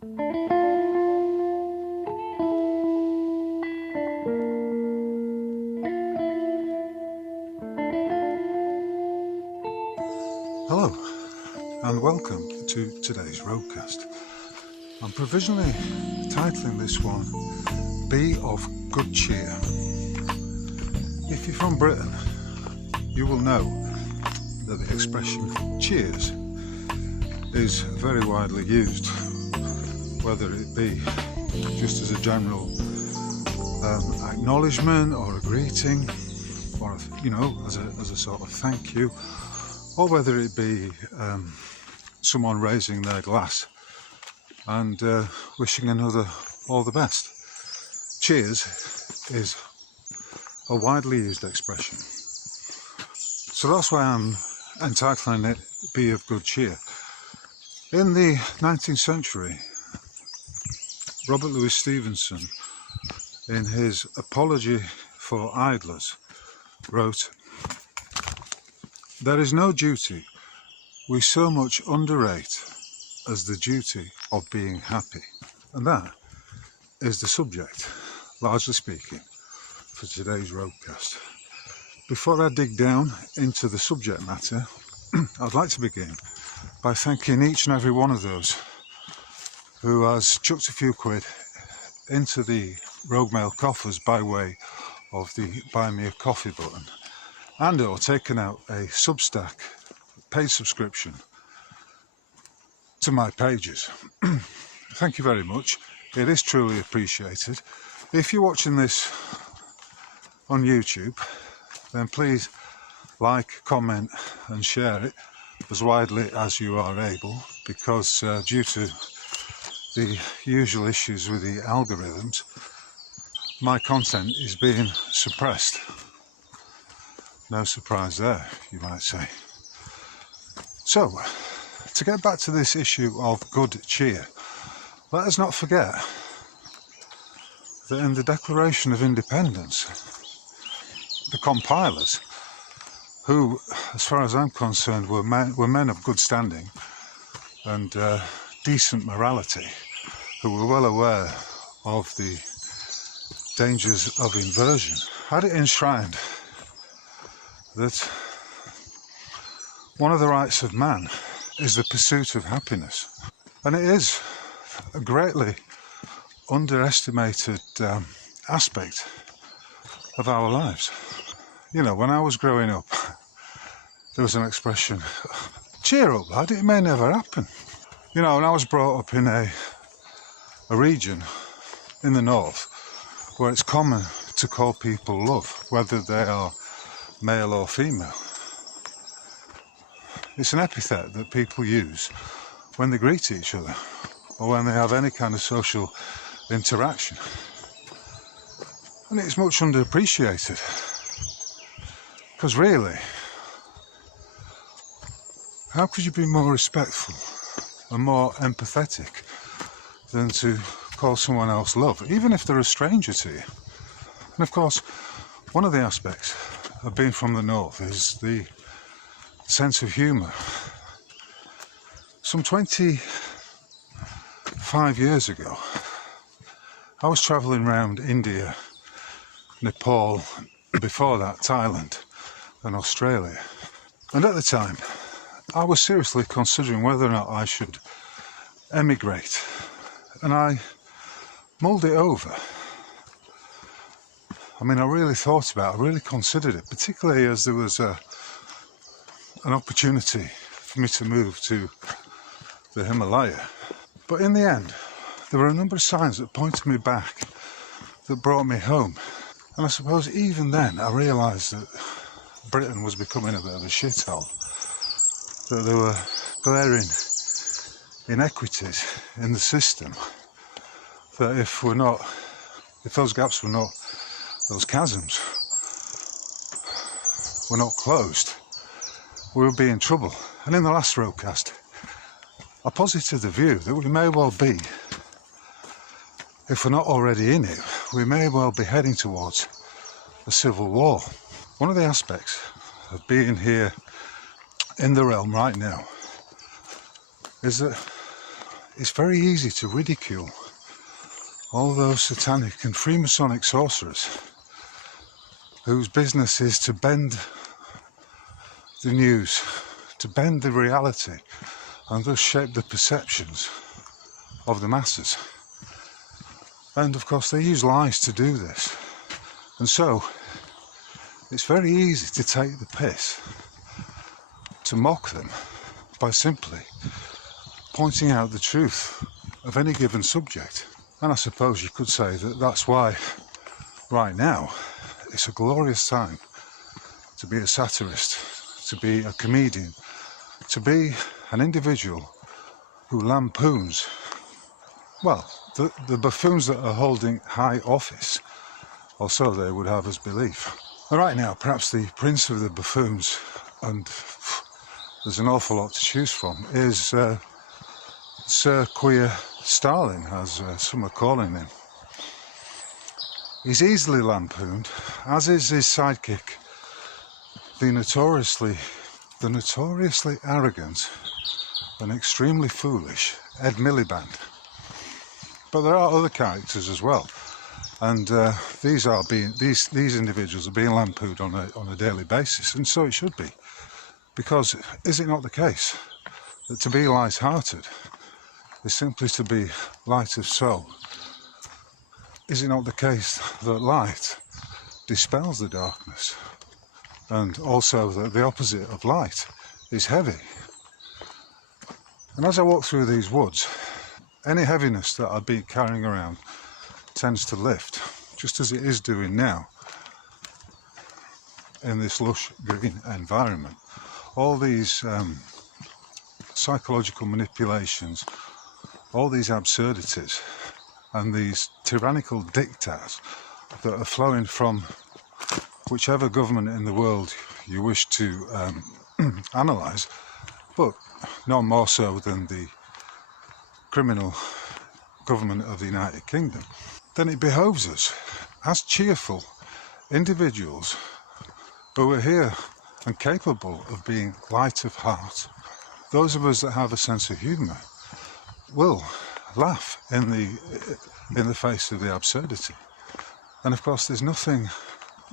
Hello and welcome to today's roadcast. I'm provisionally titling this one Be of Good Cheer. If you're from Britain, you will know that the expression cheers is very widely used, whether it be just as a general acknowledgement or a greeting, or as a sort of thank you, or whether it be someone raising their glass and wishing another all the best. Cheers is a widely used expression. So that's why I'm entitling it Be of Good Cheer. In the 19th century, Robert Louis Stevenson, in his Apology for Idlers, wrote, "There is no duty we so much underrate as the duty of being happy." And that is the subject, largely speaking, for today's roadcast. Before I dig down into the subject matter, I'd like to begin by thanking each and every one of those who has chucked a few quid into the Rogue Mail coffers by way of the Buy Me a Coffee button, and or taken out a Substack paid subscription to my pages. Thank you very much. It is truly appreciated. If you're watching this on YouTube, then please like, comment and share it as widely as you are able, because due to the usual issues with the algorithms, my content is being suppressed. No surprise there, you might say. So, to get back to this issue of good cheer, let us not forget that in the Declaration of Independence, the compilers, who, as far as I'm concerned, were men of good standing and decent morality, who were well aware of the dangers of inversion, had it enshrined that one of the rights of man is the pursuit of happiness. And it is a greatly underestimated aspect of our lives. You know, when I was growing up, there was an expression, "Cheer up, lad, it may never happen." You know, and I was brought up in a region in the north where it's common to call people love, whether they are male or female. It's an epithet that people use when they greet each other or when they have any kind of social interaction. And it's much underappreciated, because really, how could you be more respectful and more empathetic than to call someone else love, even if they're a stranger to you? And of course, one of the aspects of being from the north is the sense of humour. Some 25 years ago, I was travelling around India, Nepal, before that Thailand and Australia. And at the time, I was seriously considering whether or not I should emigrate. And I mulled it over. I mean, I really thought about it, I really considered it, particularly as there was an opportunity for me to move to the Himalaya. But in the end, there were a number of signs that pointed me back, that brought me home. And I suppose even then I realised that Britain was becoming a bit of a shithole, that there were glaring inequities in the system, that if those gaps were not, those chasms were not closed, we would be in trouble. And in the last roadcast, I posited the view that we may well be, if we're not already in it, we may well be heading towards a civil war. One of the aspects of being here in the realm right now is that it's very easy to ridicule all those satanic and Freemasonic sorcerers whose business is to bend the news, to bend the reality, and thus shape the perceptions of the masses. And of course they use lies to do this. And so it's very easy to take the piss, to mock them by simply pointing out the truth of any given subject. And I suppose you could say that that's why right now it's a glorious time to be a satirist, to be a comedian, to be an individual who lampoons, well, the buffoons that are holding high office, or so they would have us believe. And right now, perhaps the prince of the buffoons, and there's an awful lot to choose from, is Sir Queer Starling, as some are calling him. He's easily lampooned, as is his sidekick, the notoriously arrogant and extremely foolish Ed Miliband. But there are other characters as well, and these individuals are being lampooned on a daily basis, and so it should be, because is it not the case that to be light-hearted is simply to be light of soul? Is it not the case that light dispels the darkness, and also that the opposite of light is heavy? And as I walk through these woods, any heaviness that I've been carrying around tends to lift, just as it is doing now in this lush green environment. All these psychological manipulations, all these absurdities and these tyrannical diktats that are flowing from whichever government in the world you wish to analyse, but no more so than the criminal government of the United Kingdom, then it behoves us as cheerful individuals who are here and capable of being light of heart. Those of us that have a sense of humour will laugh in the face of the absurdity. And of course there's nothing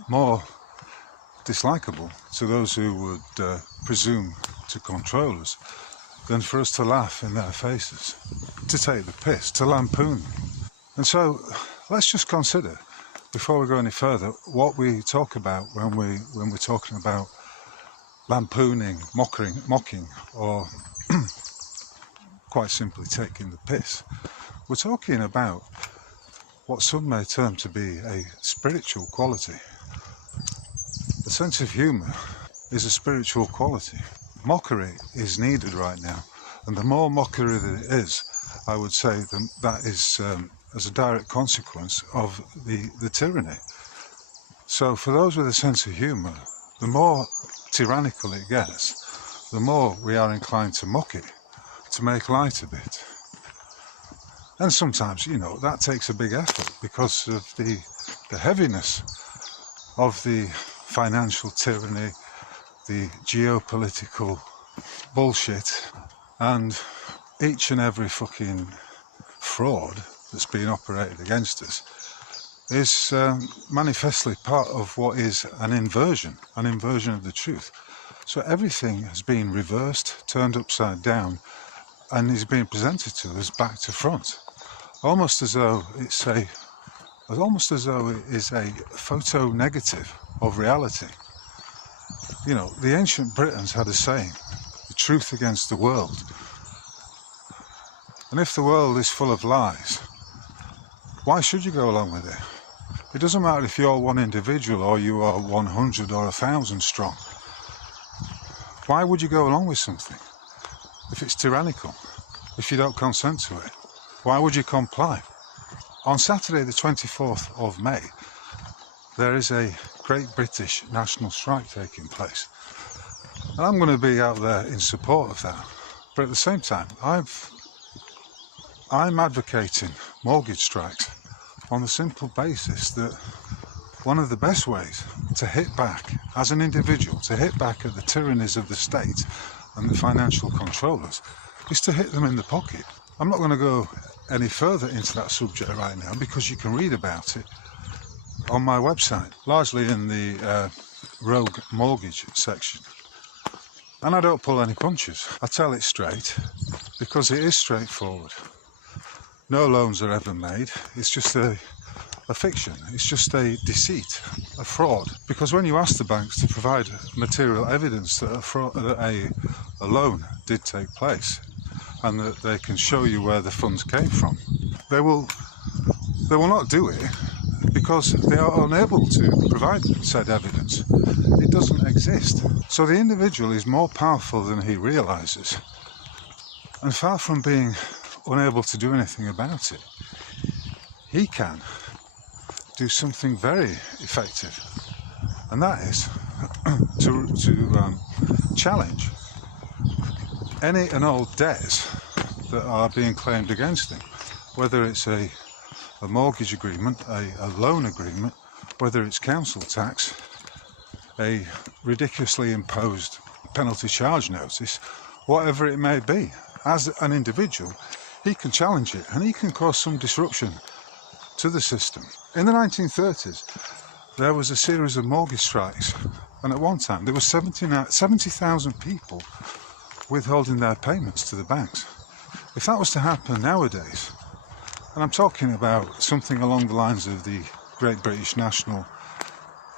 more dislikable to those who would presume to control us than for us to laugh in their faces, to take the piss, to lampoon them. And so let's just consider, before we go any further, what we talk about when we're talking about lampooning, mocking, or quite simply taking the piss. We're talking about what some may term to be a spiritual quality. The sense of humour is a spiritual quality. Mockery is needed right now, and the more mockery that it is, I would say that is as a direct consequence of the tyranny. So for those with a sense of humour, the more tyrannical it gets, the more we are inclined to mock it, to make light of it. And sometimes, you know, that takes a big effort because of the heaviness of the financial tyranny, the geopolitical bullshit, and each and every fucking fraud that's being operated against us is manifestly part of what is an inversion of the truth. So everything has been reversed, turned upside down, and is being presented to us back to front, almost as though it is a photo negative of reality. You know, the ancient Britons had a saying, the truth against the world. And if the world is full of lies, why should you go along with it? It doesn't matter if you're one individual or you are 100 or 1,000 strong. Why would you go along with something if it's tyrannical, if you don't consent to it? Why would you comply? On Saturday the 24th of May, there is a Great British national strike taking place. And I'm going to be out there in support of that. But at the same time, I'm advocating mortgage strikes on the simple basis that one of the best ways to hit back as an individual, to hit back at the tyrannies of the state and the financial controllers, is to hit them in the pocket. I'm not going to go any further into that subject right now because you can read about it on my website, largely in the Rogue Mortgage section. And I don't pull any punches. I tell it straight because it is straightforward. No loans are ever made. It's just a fiction. It's just a deceit, a fraud. Because when you ask the banks to provide material evidence that a loan did take place and that they can show you where the funds came from, they will not do it because they are unable to provide said evidence. It doesn't exist. So the individual is more powerful than he realises, and far from being unable to do anything about it, he can do something very effective, and that is to challenge any and all debts that are being claimed against him, whether it's a mortgage agreement, a loan agreement, whether it's council tax, a ridiculously imposed penalty charge notice, whatever it may be. As an individual, he can challenge it and he can cause some disruption to the system. In the 1930s, there was a series of mortgage strikes, and at one time there were 70,000 people withholding their payments to the banks. If that was to happen nowadays, and I'm talking about something along the lines of the Great British National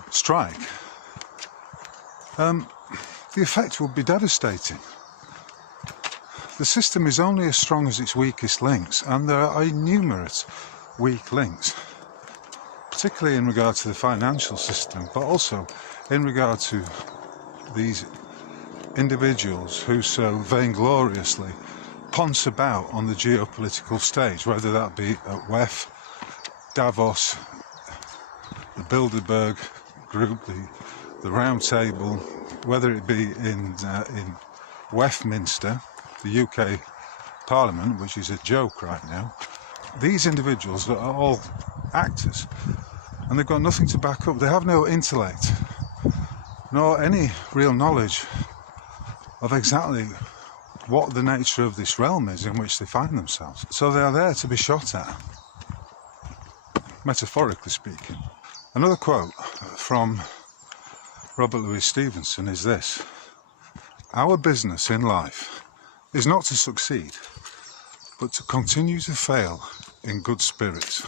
Strike, the effect would be devastating. The system is only as strong as its weakest links, and there are numerous weak links, particularly in regard to the financial system, but also in regard to these individuals who so vaingloriously ponce about on the geopolitical stage, whether that be at WEF, Davos, the Bilderberg Group, the Round Table, whether it be in Westminster, the UK Parliament, which is a joke right now. These individuals are all actors, and they've got nothing to back up. They have no intellect, nor any real knowledge of exactly what the nature of this realm is in which they find themselves. So they are there to be shot at, metaphorically speaking. Another quote from Robert Louis Stevenson is this: "Our business in life is not to succeed, but to continue to fail in good spirits."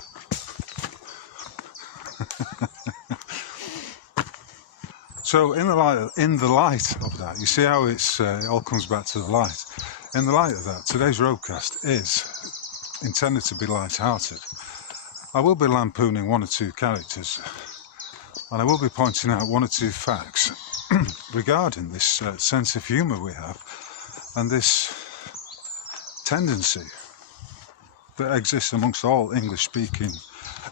So in the light of that, you see how it all comes back to the light. In the light of that, today's roadcast is intended to be light-hearted. I will be lampooning one or two characters, and I will be pointing out one or two facts regarding this sense of humour we have, and this tendency that exists amongst all English-speaking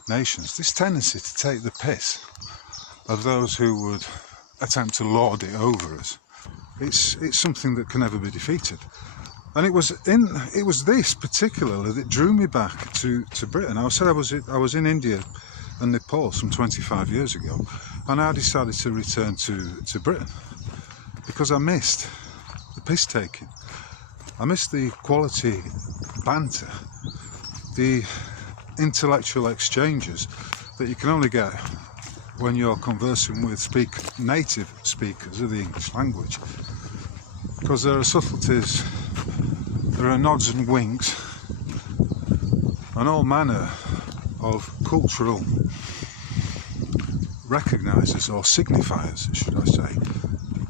nations, this tendency to take the piss of those who would attempt to lord it over us. It's something that can never be defeated. And it was this particularly that drew me back to Britain. I said I was in India and Nepal some 25 years ago, and I decided to return to Britain because I missed the piss taking. I missed the quality banter, the intellectual exchanges that you can only get when you're conversing with native speakers of the English language, because there are subtleties, there are nods and winks, and all manner of cultural recognisers or signifiers, should I say,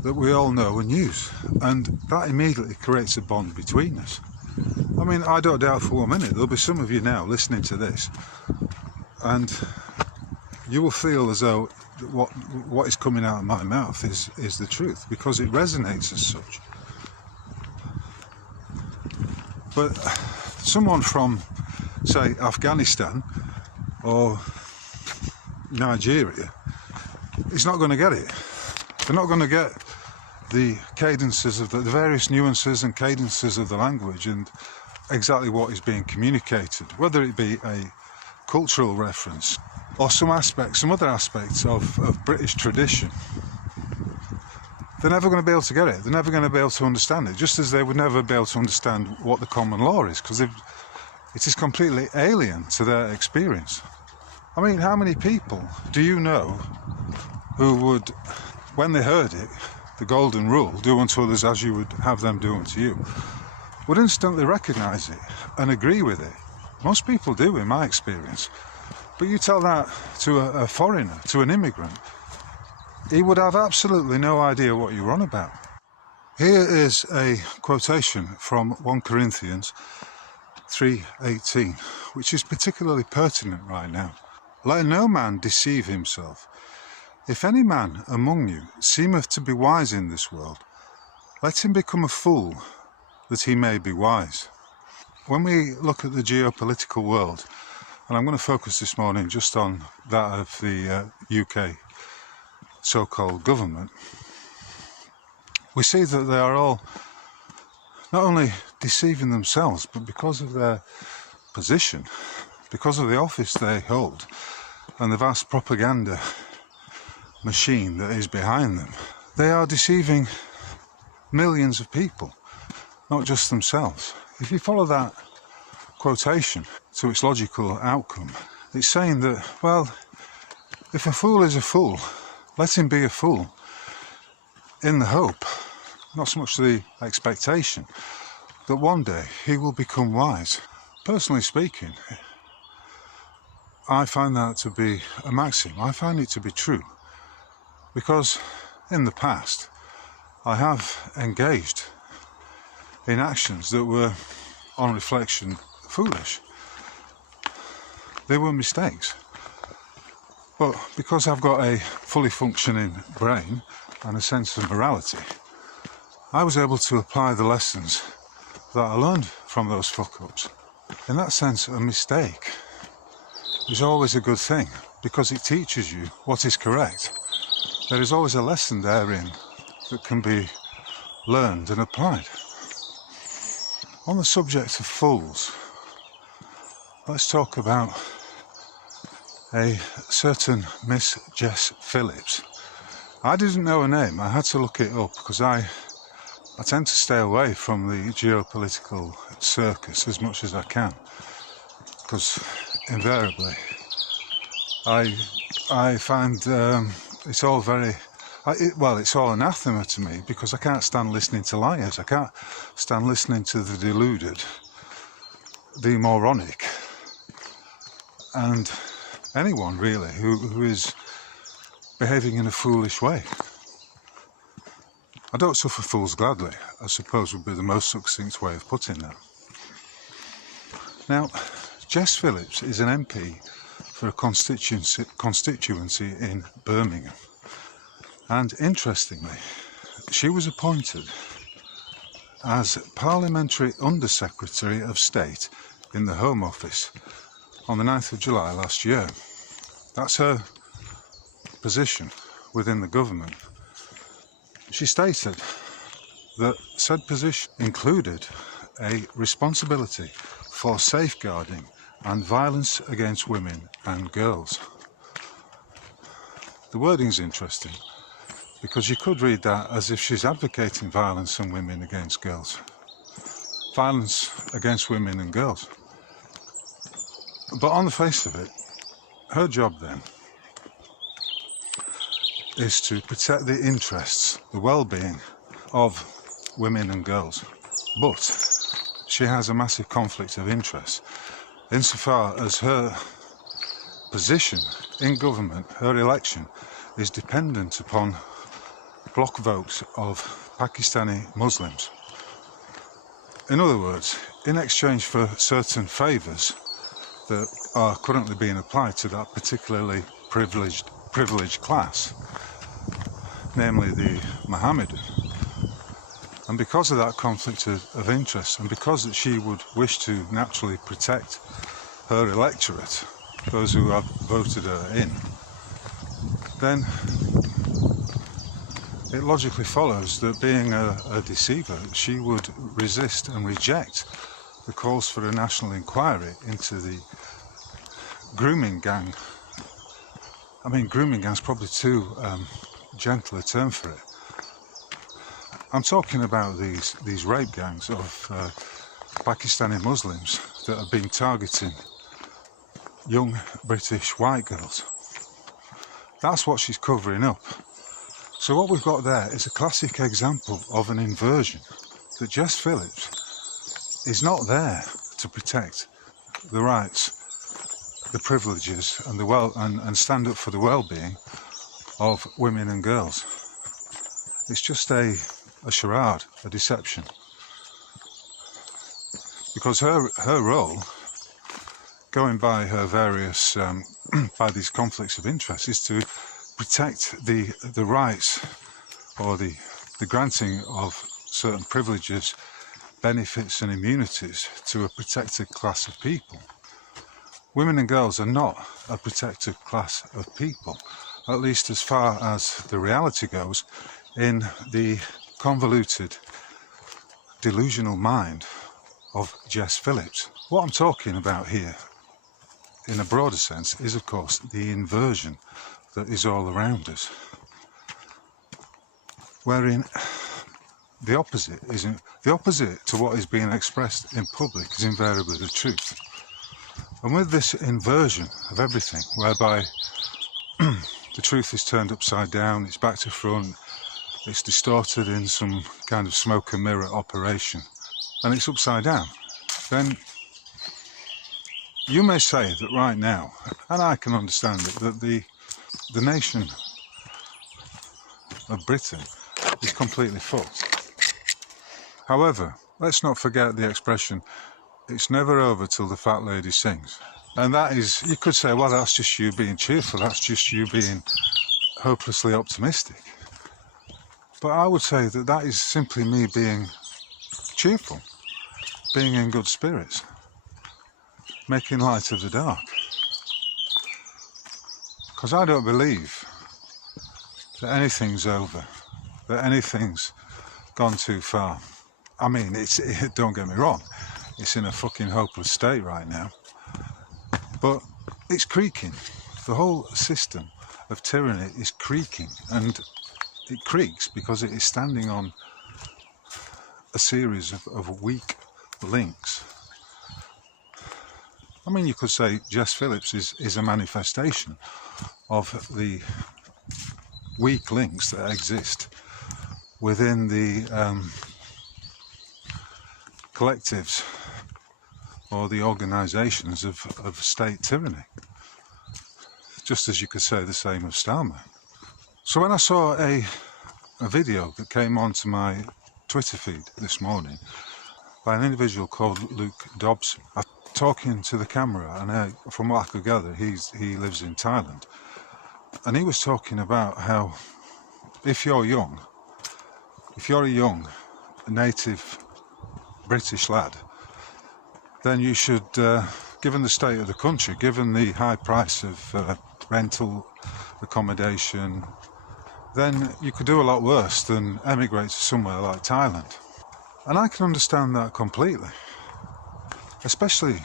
that we all know and use, and that immediately creates a bond between us. I mean, I don't doubt for 1 minute there'll be some of you now listening to this, and you will feel as though what is coming out of my mouth is the truth, because it resonates as such. But someone from, say, Afghanistan or Nigeria is not going to get it. They're not going to get the cadences of the various nuances and cadences of the language and exactly what is being communicated, whether it be a cultural reference or some other aspects of British tradition. they're never going to be able to get it. They're never going to be able to understand it, just as they would never be able to understand what the common law is, because it is completely alien to their experience. I mean, how many people do you know who would, when they heard it, the golden rule, do unto others as you would have them do unto you, would instantly recognise it and agree with it? Most people do, in my experience. But you tell that to a foreigner, to an immigrant, he would have absolutely no idea what you're on about. Here is a quotation from 1 Corinthians 3:18, which is particularly pertinent right now. Let no man deceive himself. If any man among you seemeth to be wise in this world, let him become a fool, that he may be wise. When we look at the geopolitical world, and I'm going to focus this morning just on that of the UK so-called government, we see that they are all not only deceiving themselves, but because of their position, because of the office they hold, and the vast propaganda machine that is behind them, they are deceiving millions of people, not just themselves. If you follow that quotation to its logical outcome, it's saying that, well, if a fool is a fool, let him be a fool in the hope, not so much the expectation, that one day he will become wise. Personally speaking, I find that to be a maxim. I find it to be true, because in the past I have engaged in actions that were, on reflection, foolish. They were mistakes. But because I've got a fully functioning brain and a sense of morality, I was able to apply the lessons that I learned from those fuck-ups. In that sense, a mistake is always a good thing, because it teaches you what is correct. There is always a lesson therein that can be learned and applied. On the subject of fools, let's talk about a certain Miss Jess Phillips. I didn't know her name. I had to look it up, because I tend to stay away from the geopolitical circus as much as I can, because invariably I find it's all very, it's all anathema to me, because I can't stand listening to liars. I can't stand listening to the deluded, the moronic, and anyone really who is behaving in a foolish way. I don't suffer fools gladly, I suppose would be the most succinct way of putting that. Now, Jess Phillips is an MP for a constituency in Birmingham, and interestingly, she was appointed as Parliamentary Under-Secretary of State in the Home Office on the 9th of July last year. That's her position within the government. She stated that said position included a responsibility for safeguarding and violence against women and girls. The wording's interesting, because you could read that as if she's advocating violence on women against girls. Violence against women and girls. But on the face of it, her job then is to protect the interests, the well-being of women and girls. But she has a massive conflict of interest insofar as her position in government, her election, is dependent upon block votes of Pakistani Muslims. In other words, in exchange for certain favours that are currently being applied to that particularly privileged class, namely the Mohammedan. And because of that conflict of interest, and because that she would wish to naturally protect her electorate, those who have voted her in, then it logically follows that, being a deceiver, she would resist and reject the calls for a national inquiry into the grooming gang. I mean, grooming gang's probably too gentle a term for it, I'm talking about these rape gangs of Pakistani Muslims that have been targeting young British white girls. That's what she's covering up. So what we've got there is a classic example of an inversion, that Jess Phillips is not there to protect the rights, the privileges and and stand up for the well-being of women and girls. It's just a charade, a deception. Because her role, going by her various by these conflicts of interest, is to protect the rights or the granting of certain privileges, benefits and immunities to a protected class of people. Women and girls are not a protected class of people, at least as far as the reality goes in the convoluted, delusional mind of Jess Phillips. What I'm talking about here, in a broader sense, is of course the inversion that is all around us, wherein the opposite to what is being expressed in public is invariably the truth. And with this inversion of everything, whereby the truth is turned upside down, it's back to front, it's distorted in some kind of smoke and mirror operation, and it's upside down, then you may say that right now, and I can understand it, that the nation of Britain is completely fucked. However, let's not forget the expression, it's never over till the fat lady sings. And that is, you could say, well, that's just you being cheerful, that's just you being hopelessly optimistic. But I would say that that is simply me being cheerful, being in good spirits, making light of the dark. Because I don't believe that anything's over, that anything's gone too far. I mean, don't get me wrong, it's in a fucking hopeless state right now, but it's creaking. The whole system of tyranny is creaking, and it creaks because it is standing on a series of weak links. I mean, you could say Jess Phillips is a manifestation of the weak links that exist within the collectives or the organisations of state tyranny. Just as you could say the same of Starmer. So when I saw a video that came onto my Twitter feed this morning by an individual called Luke Dobson, talking to the camera, and from what I could gather, he lives in Thailand, and he was talking about how if you're a young native British lad, then you should, given the state of the country, given the high price of rental accommodation, then you could do a lot worse than emigrate to somewhere like Thailand. And I can understand that completely, especially,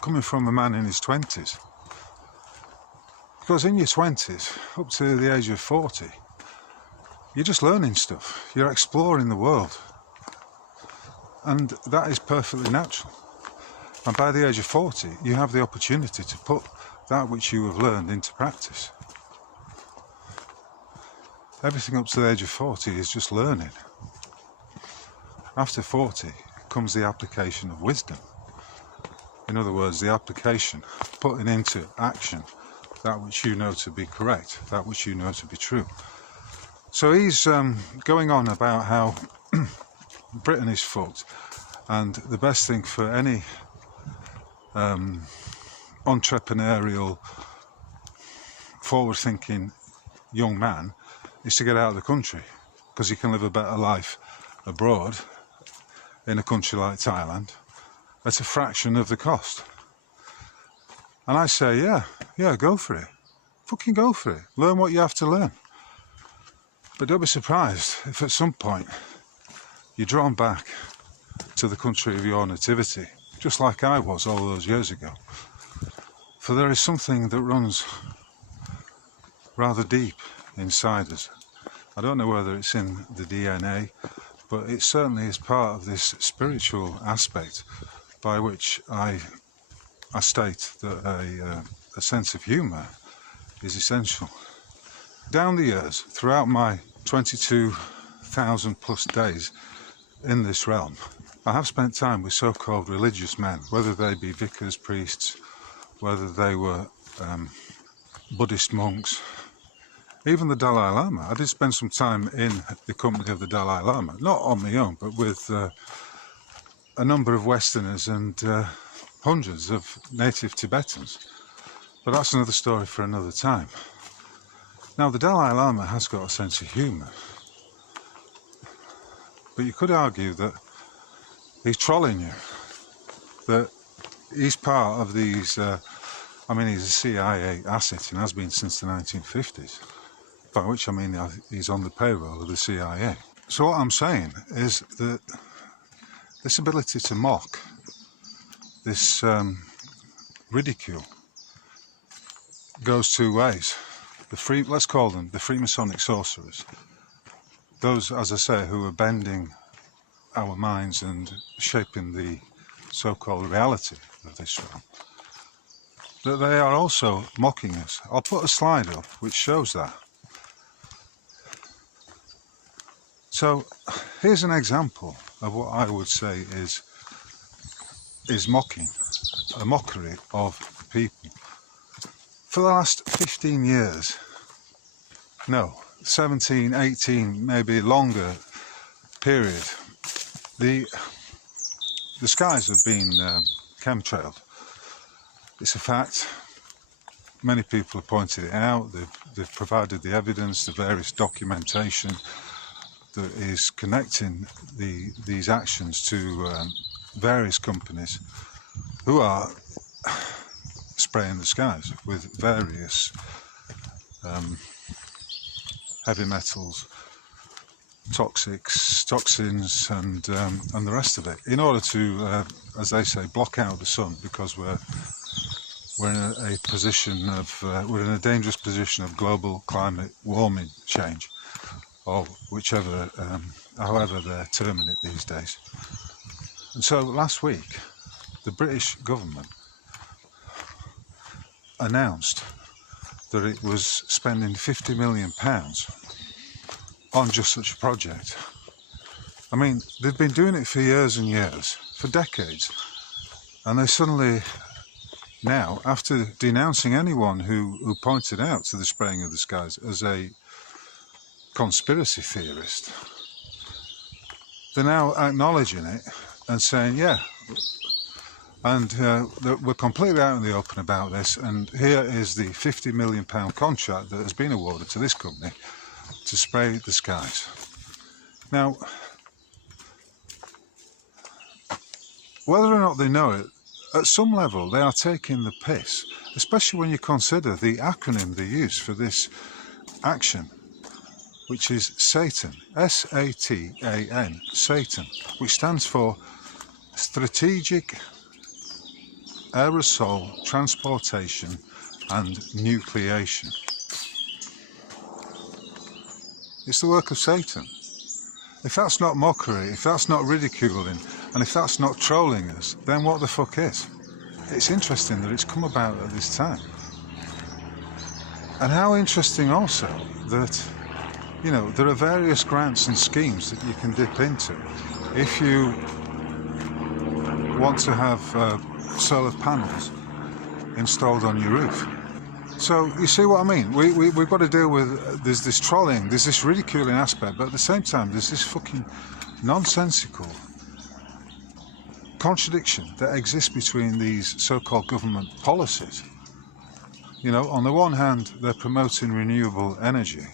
coming from a man in his 20s. Because in your 20s, up to the age of 40, you're just learning stuff, you're exploring the world, and that is perfectly natural. And by the age of 40, you have the opportunity to put that which you have learned into practice. Everything up to the age of 40 is just learning. After 40 comes the application of wisdom. In other words, the application, putting into action that which you know to be correct, that which you know to be true. So he's going on about how Britain is fucked, and the best thing for any entrepreneurial, forward-thinking young man is to get out of the country, because he can live a better life abroad in a country like Thailand at a fraction of the cost. And I say, yeah, go for it. Fucking go for it. Learn what you have to learn. But don't be surprised if at some point you're drawn back to the country of your nativity, just like I was all those years ago. For there is something that runs rather deep inside us. I don't know whether it's in the DNA but it certainly is part of this spiritual aspect by which I state that a sense of humour is essential. Down the years, throughout my 22,000 plus days in this realm, I have spent time with so-called religious men, whether they be vicars, priests, whether they were Buddhist monks, even the Dalai Lama. I did spend some time in the company of the Dalai Lama, not on my own, but with a number of Westerners and hundreds of native Tibetans. But that's another story for another time. Now, the Dalai Lama has got a sense of humour, but you could argue that he's trolling you, that he's part of these, I mean, he's a CIA asset and has been since the 1950s, by which I mean he's on the payroll of the CIA. So what I'm saying is that this ability to mock, this ridicule, goes two ways. Let's call them the Freemasonic sorcerers. Those, as I say, who are bending our minds and shaping the so-called reality of this realm. That they are also mocking us. I'll put a slide up which shows that. So here's an example of what I would say is mocking, a mockery of people. For the last 15 years, no, 17, 18, maybe longer period, the skies have been chemtrailed. It's a fact. Many people have pointed it out. They've provided the evidence, the various documentation that is connecting these actions to various companies who are spraying the skies with various heavy metals, toxins, and the rest of it, in order to, as they say, block out the sun, because we're in a position of we're in a dangerous position of global climate warming change, or whichever, however they're terming it these days. And so last week, the British government announced that it was spending £50 million on just such a project. I mean, they've been doing it for years and years, for decades, and they suddenly now, after denouncing anyone who pointed out to the spraying of the skies as a conspiracy theorist, they're now acknowledging it and saying, yeah, and we're completely out in the open about this, and here is the £50 million contract that has been awarded to this company to spray the skies. Now, whether or not they know it, at some level they are taking the piss, especially when you consider the acronym they use for this action, which is SATAN, S-A-T-A-N, Satan, which stands for Strategic Aerosol Transportation and Nucleation. It's the work of Satan. If that's not mockery, if that's not ridiculing, and if that's not trolling us, then what the fuck is? It's interesting that it's come about at this time. And how interesting also that, you know, there are various grants and schemes that you can dip into if you want to have solar panels installed on your roof. So you see what I mean? We've got to deal with, there's this trolling, there's this ridiculing aspect, but at the same time there's this fucking nonsensical contradiction that exists between these so-called government policies. You know, on the one hand they're promoting renewable energy,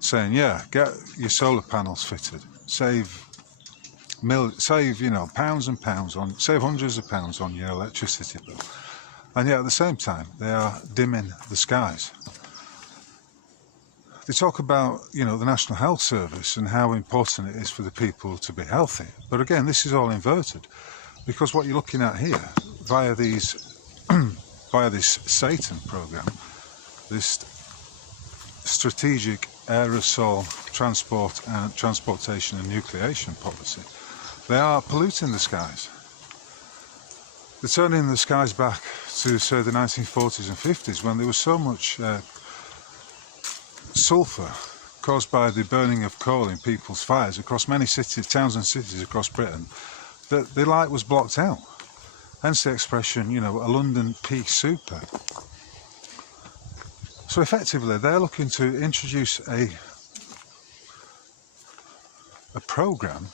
saying, yeah, get your solar panels fitted, save you know, pounds and pounds on, save hundreds of pounds on your electricity bill. And yet at the same time, they are dimming the skies. They talk about, you know, the National Health Service and how important it is for the people to be healthy. But again, this is all inverted, because what you're looking at here, via these, via this Satan program, this Strategic Aerosol transportation and nucleation policy, they are polluting the skies. They're turning the skies back to, say, the 1940s and 50s, when there was so much sulphur caused by the burning of coal in people's fires across many cities, towns and cities across Britain, that the light was blocked out. Hence the expression, you know, a London pea super. So effectively, they're looking to introduce a programme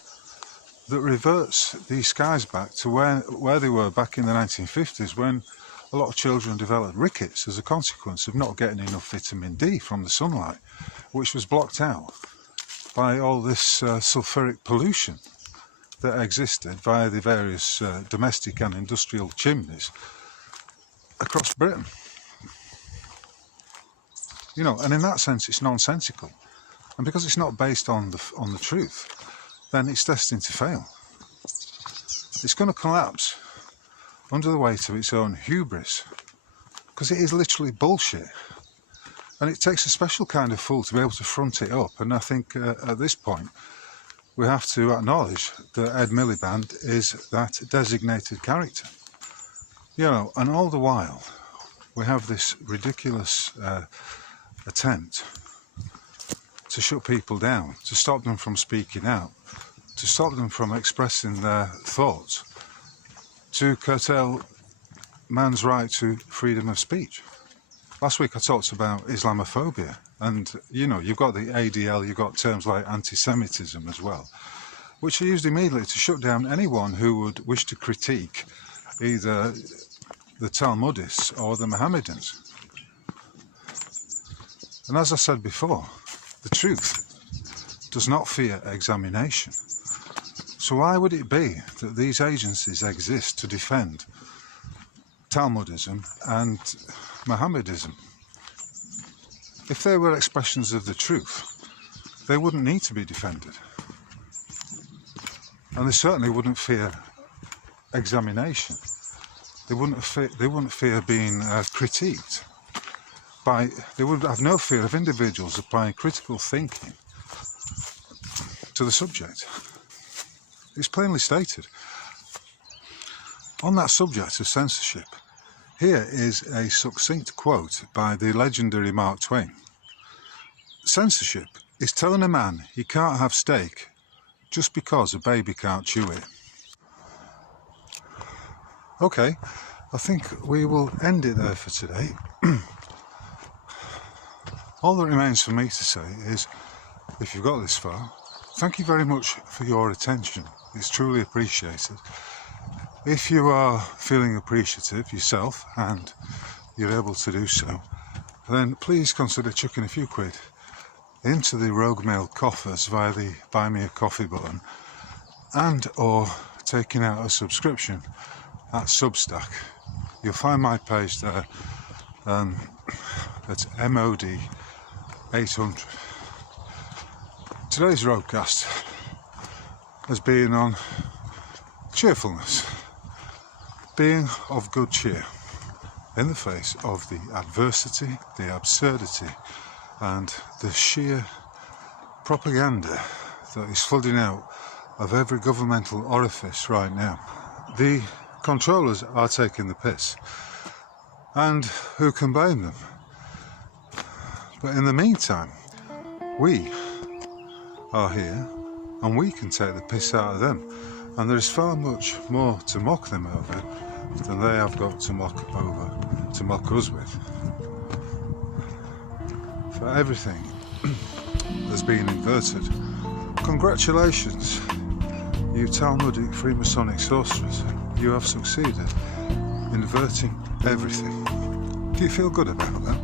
that reverts these skies back to where they were back in the 1950s, when a lot of children developed rickets as a consequence of not getting enough vitamin D from the sunlight, which was blocked out by all this sulphuric pollution that existed via the various domestic and industrial chimneys across Britain. You know, and in that sense it's nonsensical, and because it's not based on the truth, then it's destined to fail. It's going to collapse under the weight of its own hubris, because it is literally bullshit, and it takes a special kind of fool to be able to front it up. And I think at this point we have to acknowledge that Ed Miliband is that designated character. You know, and all the while we have this ridiculous attempt to shut people down, to stop them from speaking out, to stop them from expressing their thoughts, to curtail man's right to freedom of speech. Last week I talked about Islamophobia, and you know, you've got the ADL, you've got terms like anti-Semitism as well, which are used immediately to shut down anyone who would wish to critique either the Talmudists or the Mohammedans. And as I said before, the truth does not fear examination. So why would it be that these agencies exist to defend Talmudism and Mohammedism? If they were expressions of the truth, they wouldn't need to be defended. And they certainly wouldn't fear examination. They wouldn't fear being critiqued. They would have no fear of individuals applying critical thinking to the subject. It's plainly stated. On that subject of censorship, here is a succinct quote by the legendary Mark Twain. "Censorship is telling a man he can't have steak just because a baby can't chew it." Okay, I think we will end it there for today. All that remains for me to say is, if you've got this far, thank you very much for your attention. It's truly appreciated. If you are feeling appreciative yourself, and you're able to do so, then please consider chucking a few quid into the Rogue Mail coffers via the Buy Me a Coffee button, and or taking out a subscription at Substack. You'll find my page there at MOD 800. Today's roadcast has been on cheerfulness, being of good cheer in the face of the adversity, the absurdity, and the sheer propaganda that is flooding out of every governmental orifice right now. The controllers are taking the piss, and who can blame them? But in the meantime, we are here, and we can take the piss out of them, and there is far much more to mock them over than they have got to mock us with. For everything that's been inverted, congratulations, you Talmudic Freemasonic sorcerers. You have succeeded in inverting everything. Do you feel good about that?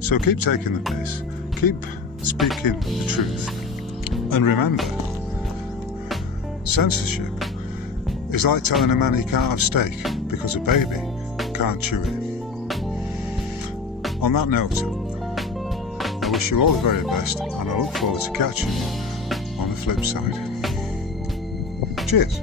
So keep taking the piss, keep speaking the truth, and remember, censorship is like telling a man he can't have steak because a baby can't chew it. On that note, I wish you all the very best, and I look forward to catching you on the flip side. Cheers.